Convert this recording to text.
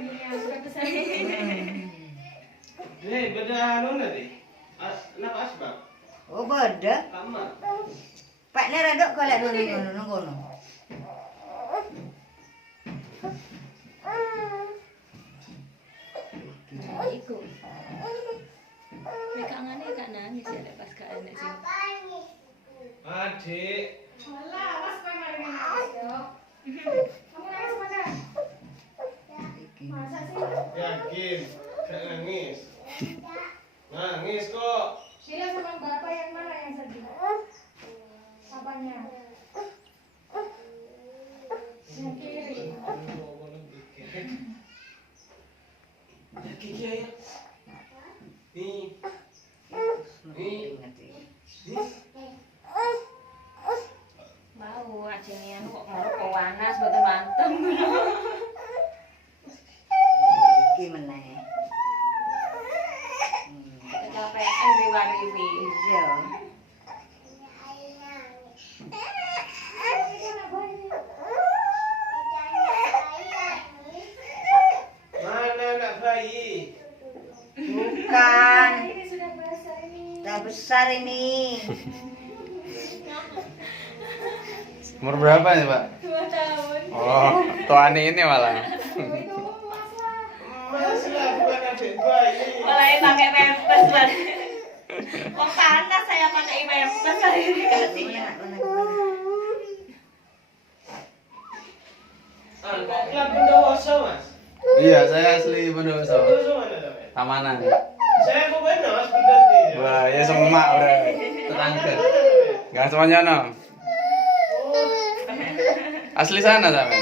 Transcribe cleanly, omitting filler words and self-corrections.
bayinya sudah besar. Beda anu nanti. Anak asbak. Oh, beda. Kamar. Pak ne radok golek ngono. Iku. Mereka ngane gak nangis ya pas ke anak sih. Adik. Malah, awas kowe mari nangis yo. Kamu nangis mana? Masa sih? Yakin? Gak nangis. Nangis kok. Bilang sama bapak yang mana yang sedih? Apanya? Yang kiri. Yakin ya? Nih. Mau acenian kok ngerokok panas boten manteng. Iki meneh. Kecapean riwa-riwi. Iya. Mana anak bayi? Bukan. Ini sudah basah ini. Udah besar ini. Umur berapa nih, Pak? 2 tahun. Oh, tuan ini malah. Itu emas lah. Mas lah bukan adik bayi. Mulai pakai pampers Bang. Kok panas saya pakai pampers hari ini kasihnya. Kok kelas Bondowoso, Mas? Iya, saya asli Bondowoso. Bondowoso mana sampe? Tamanan. Saya kok benar Mas berarti. Wah, ya semak udah. Tetangga. Enggak semuanya no. Oh, Asli sana sampe.